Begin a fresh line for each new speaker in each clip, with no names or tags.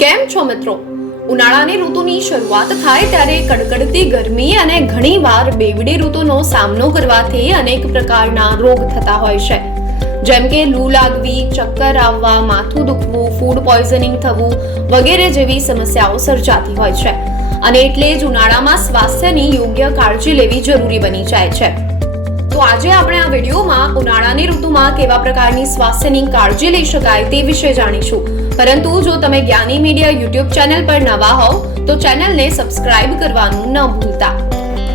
કેમ છો મિત્રો? ઉનાળાની ઋતુની શરૂઆત થાય ત્યારે કડકડતી ગરમી અને ઘણીવાર બેવડી ઋતુનો સામનો કરવાથી અનેક પ્રકારના રોગ થતા હોય છે. જેમ કે લૂ લાગવી, ચક્કર આવવા, માથું દુખવું ફૂડ પોઈઝનિંગ થવું વગેરે જેવી સમસ્યાઓ સર્જાતી હોય છે. અને એટલે જ ઉનાળામાં સ્વાસ્થ્યની યોગ્ય કાળજી લેવી જરૂરી બની જાય છે. તો આજે આપણે આ વિડીયોમાં ઉનાળાની ઋતુમાં કેવા પ્રકારની સ્વાસ્થ્યની કાળજી લઈ શકાય તે વિશે જાણીશું. પરંતુ જો તમે જ્ઞાની મીડિયા યુટ્યુબ ચેનલ પર નવા હોવ, તો ચેનલને સબસ્ક્રાઇબ કરવાનું ન ભૂલતા.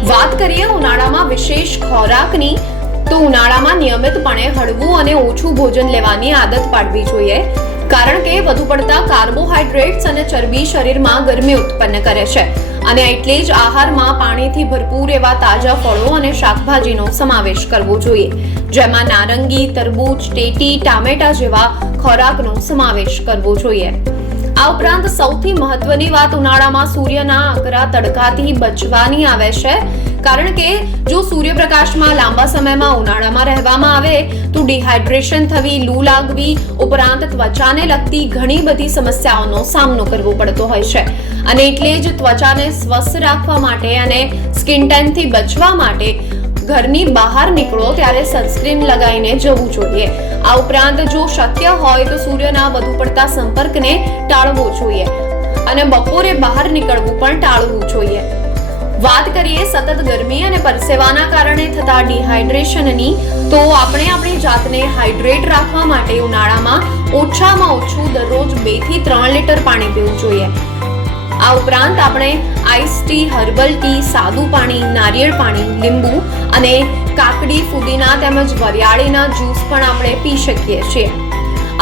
વાત કરીએ ઉનાળામાં વિશેષ ખોરાકની, તો ઉનાળામાં નિયમિતપણે હળવું અને ઓછું ભોજન લેવાની આદત પાડવી જોઈએ. કારણ કે વધુ પડતા કાર્બોહાઈડ્રેટ્સ અને ચરબી શરીરમાં ગરમી ઉત્પન્ન કરે છે. અને એટલે જ આહારમાં પાણીથી ભરપૂર એવા તાજા ફળો અને શાકભાજીનો સમાવેશ કરવો જોઈએ. જેમાં નારંગી, તરબૂચ, ટેટી, ટામેટા જેવા ખોરાકનો સમાવેશ કરવો જોઈએ. આ ઉપરાંત સૌથી મહત્વની વાત ઉનાળામાં સૂર્યના આકરા તડકાથી બચવાની આવે છે. કારણ કે જો સૂર્યપ્રકાશમાં લાંબા સમયમાં ઉનાળામાં રહેવામાં આવે, તો ડિહાઇડ્રેશન થવી, લૂ લાગવી ઉપરાંત ત્વચાને લગતી ઘણી બધી સમસ્યાઓનો સામનો કરવો પડતો હોય છે. અને એટલે જ ત્વચાને સ્વસ્થ રાખવા માટે અને સ્કિન ટેનથી બચવા માટે ઘરની બહાર નીકળો ત્યારે સનસ્ક્રીન લગાવીને જવું જોઈએ. આ ઉપરાંત જો શક્ય હોય તો સૂર્યના વધુ પડતા સંપર્કને ટાળવો જોઈએ. અને બપોરે બહાર નીકળવું પણ ટાળવું જોઈએ. વાત કરીએ સતત ગરમી અને પરસેવાના કારણે થતા ડિહાઇડ્રેશનની તો આપણે આપણી જાતને હાઇડ્રેટ રાખવા માટે ઉનાળામાં ઓછામાં ઓછું દરરોજ બેથી ત્રણ લીટર પાણી પીવું જોઈએ. આ ઉપરાંત આપણે આઈસ ટી હર્બલ ટી સાદું પાણી, નારિયેળ પાણી, લીંબુ અને કાકડી ફુદીના તેમજ વરિયાળીના જ્યુસ પણ આપણે પી શકીએ છીએ.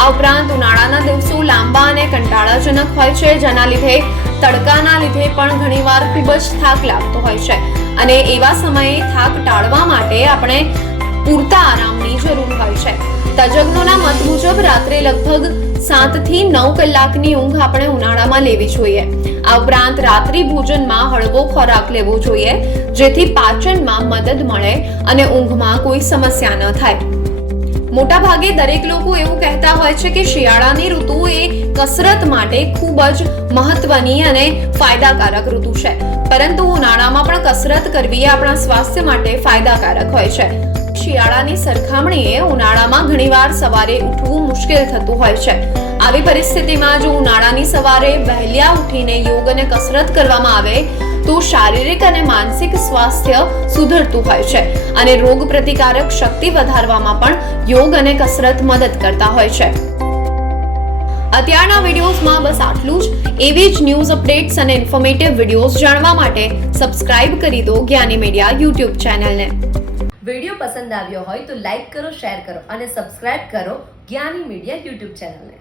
આ ઉપરાંત ઉનાળાના દિવસો લાંબા અને કંટાળાજનક હોય છે, જેના લીધે તડકાના લીધે પણ ઘણીવાર ખૂબ જ થાક લાગતો હોય છે. અને એવા સમયે થાક ટાળવા માટે આપણે પૂરતા આરામની જરૂર હોય છે. તજજ્ઞોના મત મુજબ રાત્રે લગભગ સાતથી નવ કલાકની ઊંઘ આપણે ઉનાળામાં લેવી જોઈએ. આ ઉપરાંત રાત્રિ ભોજનમાં હળવો ખોરાક લેવો જોઈએ, જેથી પાચનમાં મદદ મળે અને ઊંઘમાં કોઈ સમસ્યા ન થાય. મોટા ભાગે દરેક લોકો એવું કહેતા હોય છે કે શિયાળાની ઋતુ એ કસરત માટે ખૂબ જ મહત્વની અને ફાયદાકારક ઋતુ છે. પરંતુ ઉનાળામાં પણ કસરત કરવી આપણા સ્વાસ્થ્ય માટે ફાયદાકારક હોય છે. શિયાળાની સરખામણીએ ઉનાળામાં ઘણીવાર સવારે ઉઠવું મુશ્કેલ થતું હોય છે. આવી પરિસ્થિતિમાં જો ઉનાળાની સવારે વહેલ્યા ઉઠીને યોગ અને કસરત કરવામાં આવે તો શારીરિક અને માનસિક સ્વાસ્થ્ય સુધરતું હોય છે અને રોગ પ્રતિકારક શક્તિ વધારવામાં પણ યોગ અને કસરત મદદ કરતા હોય છે. અત્યારના વિડીયોઝમાં બસ આટલું જ. એવી જ ન્યૂઝ અપડેટ્સ અને ઇન્ફોર્મેટિવ વિડીયોઝ જાણવા માટે સબસ્ક્રાઇબ કરી દો જ્ઞાની મીડિયા યુટ્યુબ ચેનલને.
વીડિયો પસંદ આવ્યો હોય તો લાઈક કરો, શેર કરો અને સબસ્ક્રાઇબ કરો જ્ઞાની મીડિયા યુટ્યુબ ચેનલને.